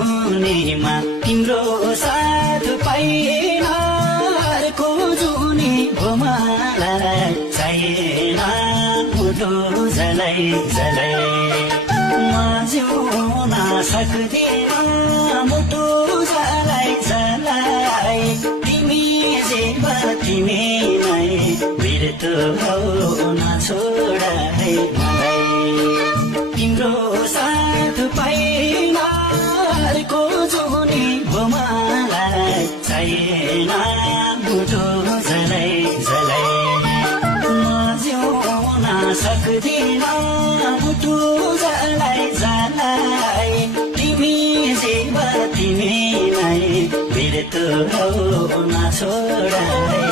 जुनीमा तिम्रो साथ पाइन अर्को जुनी भो मलाई चाहिएन मुटु जलाई जलाई म जिउन सक्दिन मुटु जलाई जलाई तिमी जीव तिमी नै बिर्तो हो नछोड है मलाई तिम्रो साथ पाइन अर्को जुनी भो मलाई चाहिएन मुटु जलाई जलाई म जिउन सक्दिन मुटु जलाई जलाई तिमी जीव तिमी नै बिर्तो हो नछोड